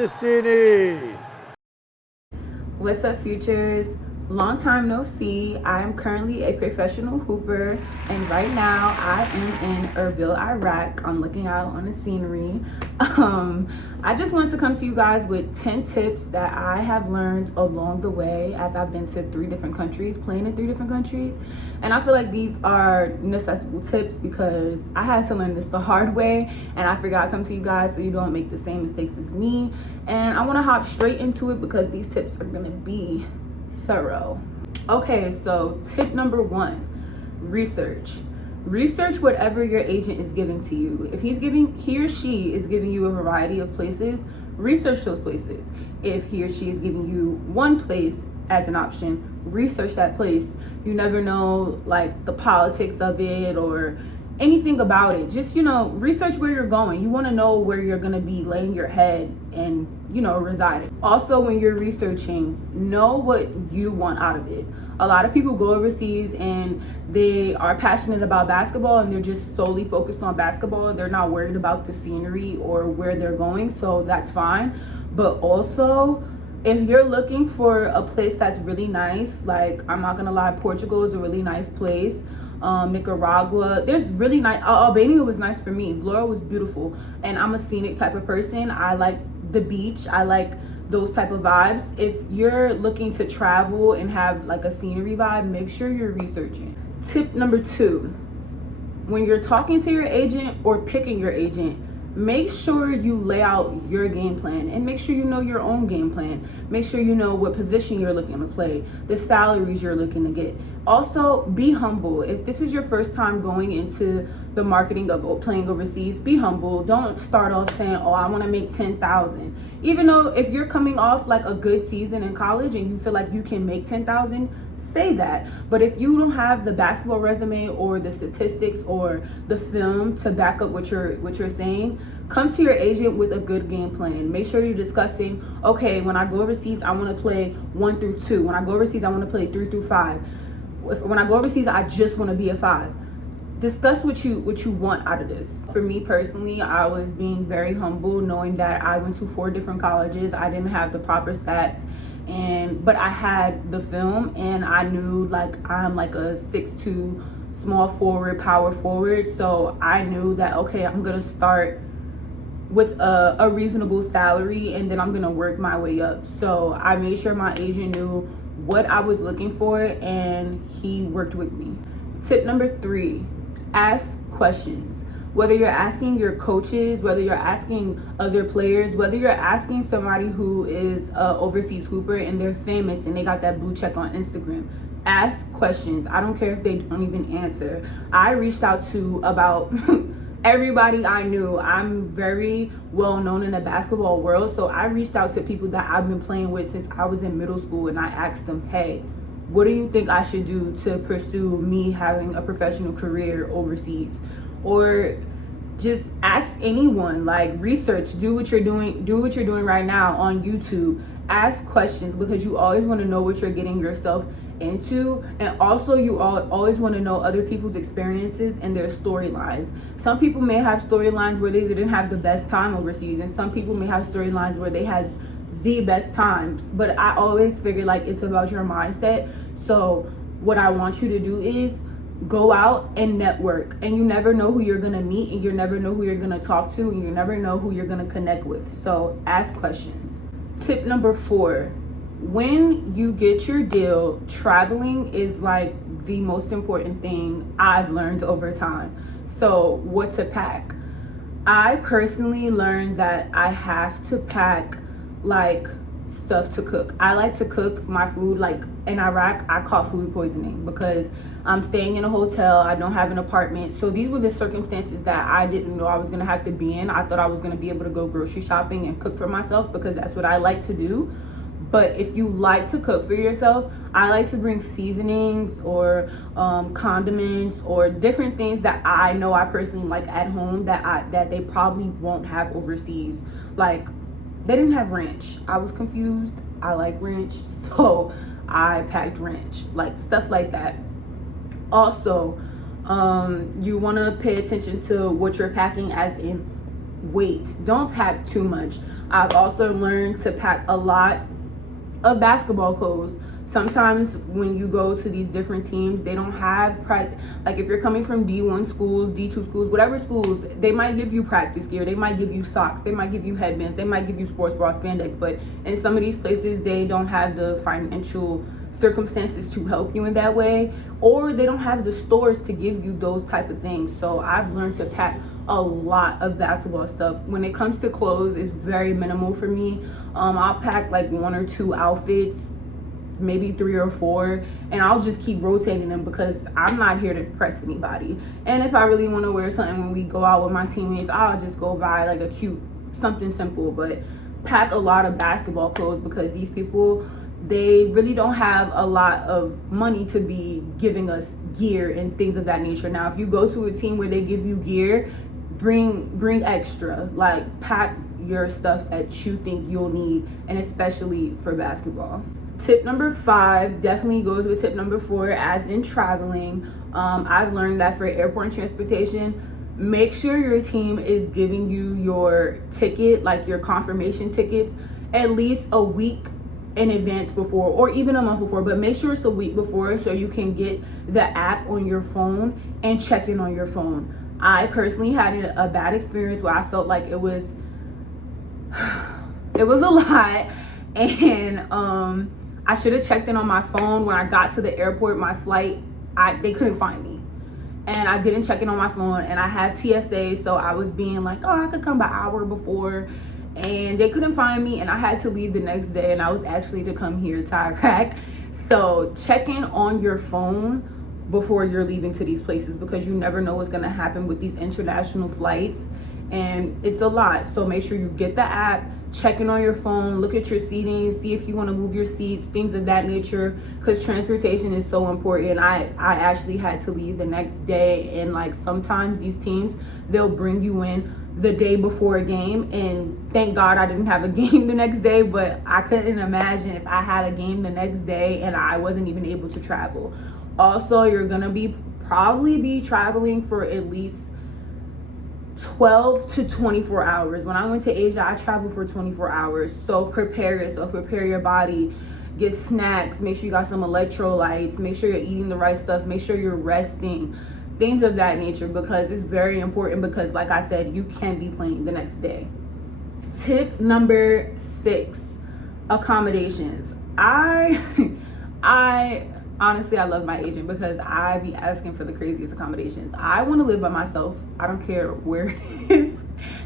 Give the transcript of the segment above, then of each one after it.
clandestini. What's up, futures? Long time no see. I am currently a professional hooper, and right now I am in Erbil, Iraq. I'm looking out on the scenery. I just wanted to come to you guys with 10 tips that I have learned along the way as I've been to 3 different countries, playing in 3 different countries. And I feel like these are necessary tips because I had to learn this the hard way, and I figured I'd come to you guys so you don't make the same mistakes as me. And I want to hop straight into it because these tips are going to be thorough. Okay, so tip number 1, research. Research whatever your agent is giving to you. If he or she is giving you a variety of places, research those places. If he or she is giving you one place as an option, research that place. You never know like the politics of it or anything about it. Just, research where you're going. You want to know where you're going to be laying your head and, residing. Also, when you're researching, know what you want out of it. A lot of people go overseas and they are passionate about basketball and they're just solely focused on basketball. They're not worried about the scenery or where they're going, so that's fine. But also, if you're looking for a place that's really nice, like, I'm not gonna lie, Portugal is a really nice place. Nicaragua, there's really nice. Albania was nice for me. Vlora was beautiful, and I'm a scenic type of person. I like the beach. I like those type of vibes. If you're looking to travel and have like a scenery vibe, make sure you're researching. Tip number 2, when you're talking to your agent or picking your agent, make sure you lay out your game plan and make sure you know your own game plan. Make sure you know what position you're looking to play, the salaries you're looking to get. Also, be humble. If this is your first time going into the marketing of playing overseas, be humble. Don't start off saying, oh, I want to make 10,000. Even though if you're coming off like a good season in college and you feel like you can make 10,000, say that. But if you don't have the basketball resume or the statistics or the film to back up what you're saying, come to your agent with a good game plan. Make sure you're discussing, okay, when I go overseas, I want to play 1 through 2. When I go overseas, I want to play 3 through 5. When I go overseas, I just want to be a 5. Discuss what you want out of this. For me personally, I was being very humble, knowing that I went to 4 different colleges. I didn't have the proper stats, but I had the film, and I knew like I'm like a 6'2" small forward, power forward. So I knew that, okay, I'm gonna start with a reasonable salary, and then I'm gonna work my way up. So I made sure my agent knew what I was looking for, and he worked with me. Tip number 3, ask questions. Whether you're asking your coaches, whether you're asking other players, whether you're asking somebody who is an overseas hooper and they're famous and they got that blue check on Instagram, ask questions. I don't care if they don't even answer. I reached out to about everybody I knew. I'm very well known in the basketball world, so I reached out to people that I've been playing with since I was in middle school, and I asked them, hey, what do you think I should do to pursue me having a professional career overseas? Or just ask anyone, like research, do what you're doing right now on YouTube. Ask questions because you always want to know what you're getting yourself into, and also you always want to know other people's experiences and their storylines. Some people may have storylines where they didn't have the best time overseas, and some people may have storylines where they had the best times. But I always figure like it's about your mindset. So what I want you to do is go out and network, and you never know who you're gonna meet, and you never know who you're gonna talk to, and you never know who you're gonna connect with. So ask questions. Tip number 4, when you get your deal, traveling is like the most important thing I've learned over time. So what to pack? I personally learned that I have to pack like stuff to cook. I like to cook my food. Like in Iraq, I caught food poisoning because I'm staying in a hotel. I don't have an apartment. So these were the circumstances that I didn't know I was gonna have to be in. I thought I was gonna be able to go grocery shopping and cook for myself because that's what I like to do. But if you like to cook for yourself, I like to bring seasonings or condiments or different things that I know I personally like at home that they probably won't have overseas. Like, they didn't have ranch. I was confused. I like ranch, so I packed ranch, like stuff like that. Also, you want to pay attention to what you're packing, as in weight. Don't pack too much. I've also learned to pack a lot of basketball clothes. Sometimes when you go to these different teams, they don't have like if you're coming from D1 schools, D2 schools, whatever schools, they might give you practice gear, they might give you socks, they might give you headbands, they might give you sports bra, spandex, but in some of these places they don't have the financial circumstances to help you in that way, or they don't have the stores to give you those type of things. So I've learned to pack a lot of basketball stuff. When it comes to clothes, it's very minimal for me. I'll pack like 1 or 2 outfits, maybe 3 or 4, and I'll just keep rotating them because I'm not here to impress anybody. And if I really want to wear something when we go out with my teammates, I'll just go buy like a cute something simple, but pack a lot of basketball clothes because these people, they really don't have a lot of money to be giving us gear and things of that nature. Now if you go to a team where they give you gear, bring extra, like pack your stuff that you think you'll need, and especially for basketball. Tip number 5 definitely goes with tip number 4, as in traveling. I've learned that for airport transportation, make sure your team is giving you your ticket, like your confirmation tickets, at least a week in advance before, or even a month before, but make sure it's a week before so you can get the app on your phone and check in on your phone. I personally had a bad experience where I felt like it was a lot, and I should have checked in on my phone. When I got to the airport, my flight, they couldn't find me, and I didn't check in on my phone, and I had TSA, so I was being like, oh, I could come by an hour before, and they couldn't find me, and I had to leave the next day, and I was actually to come here to Iraq. So check in on your phone before you're leaving to these places, because you never know what's going to happen with these international flights, and it's a lot. So make sure you get the app, check in on your phone, look at your seating, see if you want to move your seats, things of that nature, because transportation is so important. I actually had to leave the next day, and like sometimes these teams, they'll bring you in the day before a game, and thank God I didn't have a game the next day, but I couldn't imagine if I had a game the next day and I wasn't even able to travel. Also, you're gonna probably be traveling for at least 12 to 24 hours. When I went to Asia, I traveled for 24 hours. So prepare yourself, prepare your body, get snacks, make sure you got some electrolytes, make sure you're eating the right stuff, make sure you're resting, things of that nature, because it's very important, because like I said, you can be playing the next day. Tip number 6, accommodations. I honestly, I love my agent because I be asking for the craziest accommodations. I want to live by myself. I don't care where it is.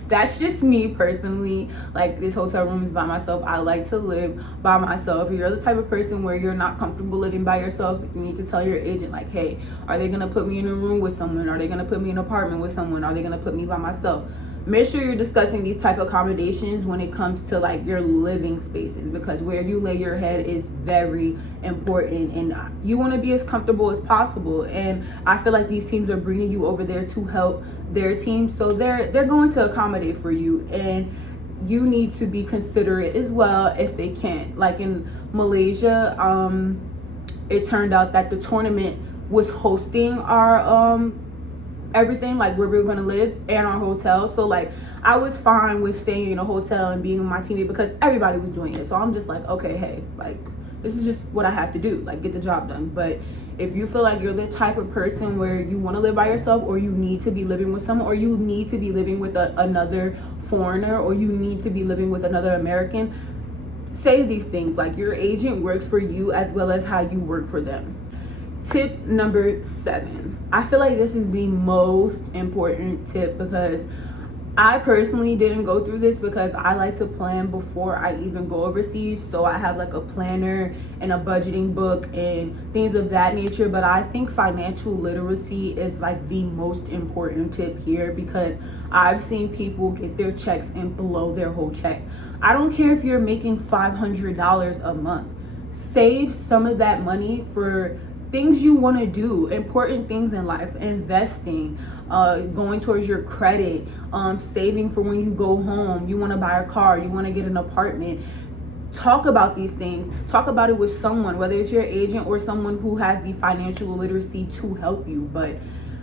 That's just me personally. Like, this hotel room is by myself. I like to live by myself. If you're the type of person where you're not comfortable living by yourself, you need to tell your agent, like, hey, are they going to put me in a room with someone? Are they going to put me in an apartment with someone? Are they going to put me by myself? Make sure you're discussing these type of accommodations when it comes to like your living spaces, because where you lay your head is very important, and you want to be as comfortable as possible. And I feel like these teams are bringing you over there to help their team, so they're going to accommodate for you, and you need to be considerate as well if they can. Like in Malaysia, it turned out that the tournament was hosting our everything, like where we were going to live and our hotel. So like I was fine with staying in a hotel and being with my teammate because everybody was doing it. So I'm just like, okay, hey, like this is just what I have to do, like get the job done. But if you feel like you're the type of person where you want to live by yourself, or you need to be living with someone, or you need to be living with another foreigner, or you need to be living with another American, say these things. Like, your agent works for you as well as how you work for them. Tip number 7. I feel like this is the most important tip, because I personally didn't go through this because I like to plan before I even go overseas. So I have like a planner and a budgeting book and things of that nature. But I think financial literacy is like the most important tip here, because I've seen people get their checks and blow their whole check. I don't care if you're making $500 a month. Save some of that money for things you want to do, important things in life, investing, going towards your credit, saving for when you go home, you want to buy a car, you want to get an apartment. Talk about these things. Talk about it with someone, whether it's your agent or someone who has the financial literacy to help you. But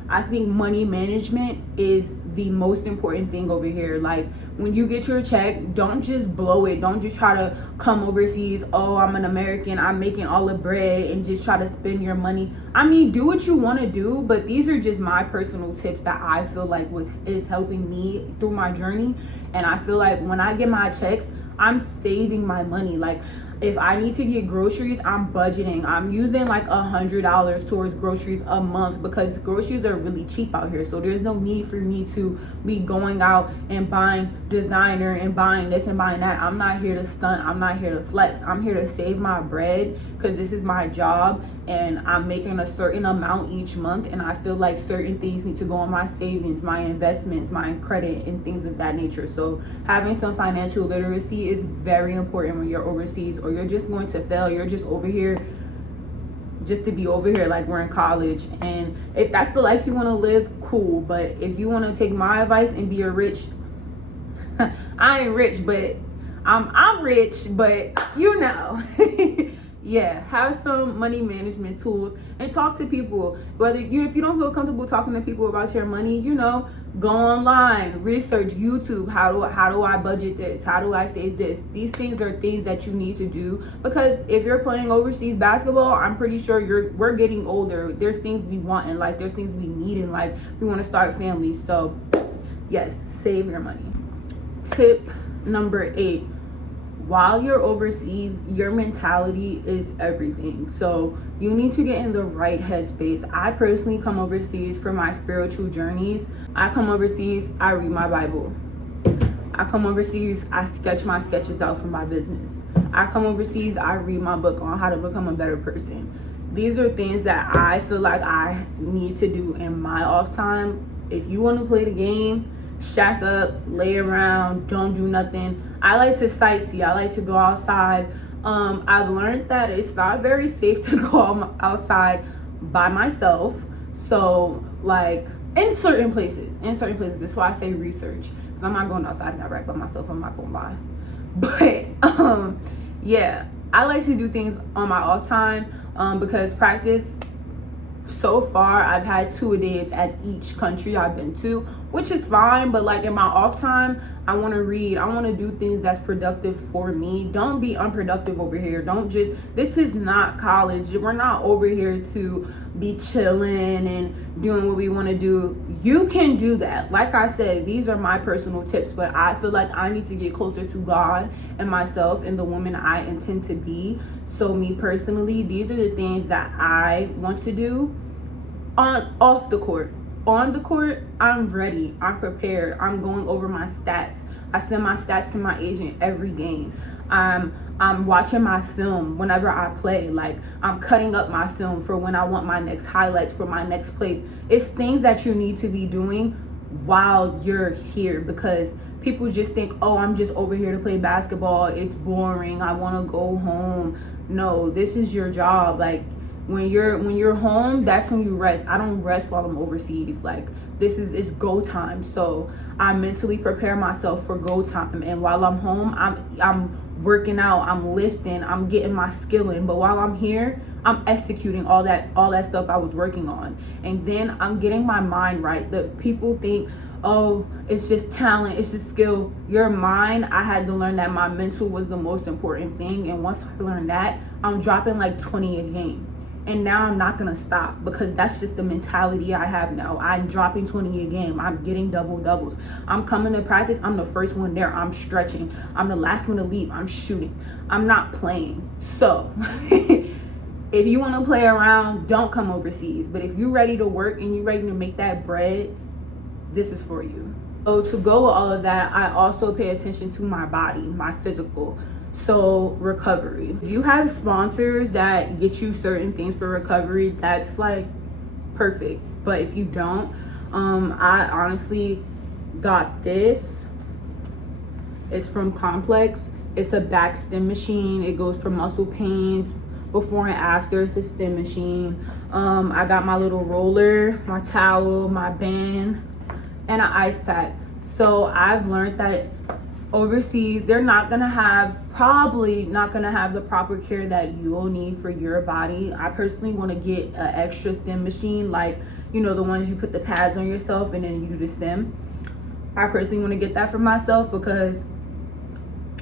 I think money management is the most important thing over here. Like, when you get your check, don't just blow it. Don't just try to come overseas. Oh, I'm an American, I'm making all the bread, and just try to spend your money. I mean, do what you want to do, but these are just my personal tips that I feel like is helping me through my journey. And I feel like when I get my checks, I'm saving my money. Like, if I need to get groceries, I'm budgeting. I'm using like $100 towards groceries a month, because groceries are really cheap out here. So there's no need for me to be going out and buying designer and buying this and buying that. I'm not here to stunt. I'm not here to flex. I'm here to save my bread, because this is my job and I'm making a certain amount each month. And I feel like certain things need to go on my savings, my investments, my credit, and things of that nature. So having some financial literacy is very important when you're overseas, or you're just going to fail. You're just over here just to be over here, like we're in college. And if that's the life you want to live, cool. But if you want to take my advice and be a rich I ain't rich, but I'm rich, but you know. Yeah, have some money management tools and talk to people. Whether if you don't feel comfortable talking to people about your money, you know, go online, research YouTube. How do I budget this? How do I save this? These things are things that you need to do, because if you're playing overseas basketball, I'm pretty sure we're getting older. There's things we want in life. There's things we need in life. We want to start families. So yes, save your money. Tip number 8. While you're overseas, your mentality is everything. So you need to get in the right headspace. I personally come overseas for my spiritual journeys. I come overseas, I read my Bible. I come overseas, I sketch my sketches out for my business. I come overseas, I read my book on how to become a better person. These are things that I feel like I need to do in my off time. If you want to play the game, shack up, lay around, don't do nothing. I like to sightsee. I like to go outside. I've learned that it's not very safe to go outside by myself. So, like, in certain places. That's why I say research, because I'm not going outside direct by myself. I'm not gonna lie. But yeah, I like to do things on my off time, because practice. So far, I've had 2-a-days at each country I've been to, which is fine. But like in my off time, I want to read. I want to do things that's productive for me. Don't be unproductive over here. This is not college. We're not over here to be chilling and doing what we want to do. You can do that. Like I said, these are my personal tips, but I feel like I need to get closer to God and myself and the woman I intend to be. So me personally, these are the things that I want to do off the court. On the court, I'm ready. I'm prepared. I'm going over my stats. I send my stats to my agent every game. I'm watching my film whenever I play. Like, I'm cutting up my film for when I want my next highlights for my next place. It's things that you need to be doing while you're here, because people just think, oh, I'm just over here to play basketball. It's boring. I want to go home. No, this is your job. Like, when you're home, that's when you rest. I don't rest while I'm overseas. Like, it's go time. So I mentally prepare myself for go time. And while I'm home, I'm working out, I'm lifting, I'm getting my skill in. But while I'm here, I'm executing all that stuff I was working on. And then I'm getting my mind right. The people think, oh, it's just talent, it's just skill. Your mind, I had to learn that my mental was the most important thing. And once I learned that, I'm dropping like 20 a game. And now I'm not gonna stop, because that's just the mentality I have now. I'm dropping 20 a game. I'm getting doubles. I'm coming to practice. I'm the first one there. I'm stretching. I'm the last one to leave. I'm shooting. I'm not playing. So if you want to play around, don't come overseas. But if you're ready to work and you're ready to make that bread, this is for you. So to go with all of that, I also pay attention to my body, my physical. So recovery. If you have sponsors that get you certain things for recovery, that's like perfect. But if you don't, I honestly got this. It's from Complex. It's a back stim machine. It goes for muscle pains before and after. It's a stim machine. I got my little roller, my towel, my band, and an ice pack. So I've learned that overseas, they're probably not gonna have the proper care that you'll need for your body. I personally want to get an extra stem machine, like, you know, the ones you put the pads on yourself and then you do the stem. I personally want to get that for myself because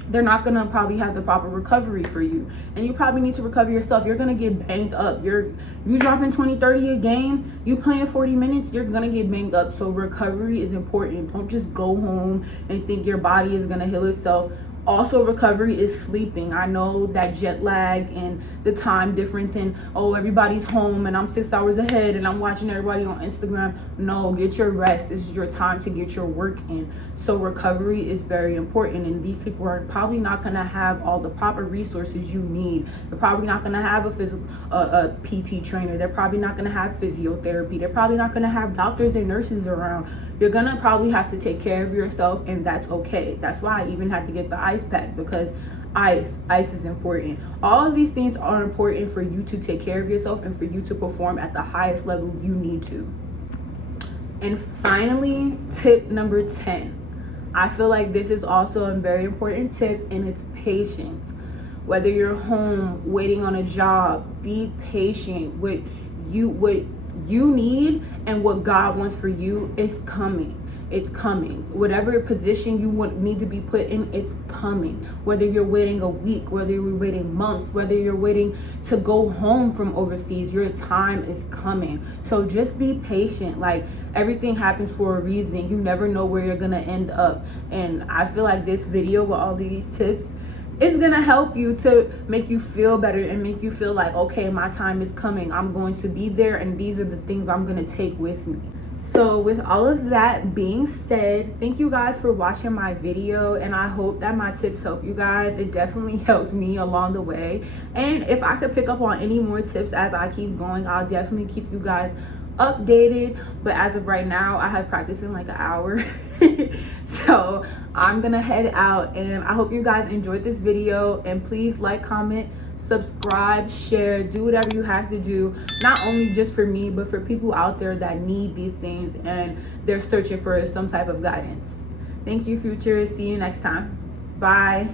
they're not gonna probably have the proper recovery for you, and you probably need to recover yourself. You're gonna get banged up. You dropping 20-30 a game, you playing 40 minutes, you're gonna get banged up. So recovery is important. Don't just go home and think your body is gonna heal itself. Also, recovery is sleeping. I know that jet lag and the time difference, and oh, everybody's home and I'm 6 hours ahead and I'm watching everybody on Instagram. No, get your rest. This is your time to get your work in. So recovery is very important, and these people are probably not gonna have all the proper resources you need. They're probably not gonna have a PT trainer. They're probably not gonna have physiotherapy. They're probably not gonna have doctors and nurses around. You're gonna probably have to take care of yourself, and that's okay. That's why I even had to get the ice pack, because ice is important. All of these things are important for you to take care of yourself and for you to perform at the highest level you need to. And finally, tip number 10. I feel like this is also a very important tip, and it's patience. Whether you're home waiting on a job, be patient. What you need and what God wants for you is coming. It's coming. Whatever position you need to be put in, it's coming. Whether you're waiting a week, whether you're waiting months, whether you're waiting to go home from overseas, your time is coming. So just be patient. Like, everything happens for a reason. You never know where you're gonna end up. And I feel like this video with all these tips is gonna help you to make you feel better and make you feel like, okay, my time is coming. I'm going to be there, and these are the things I'm gonna take with me. So with all of that being said, thank you guys for watching my video, and I hope that my tips help you guys. It definitely helped me along the way, and if I could pick up on any more tips as I keep going, I'll definitely keep you guys updated. But as of right now, I have practiced in like an hour. So I'm gonna head out, and I hope you guys enjoyed this video, and please like, comment, subscribe, share, do whatever you have to do, not only just for me, but for people out there that need these things and they're searching for some type of guidance. Thank you, future. See you next time. Bye.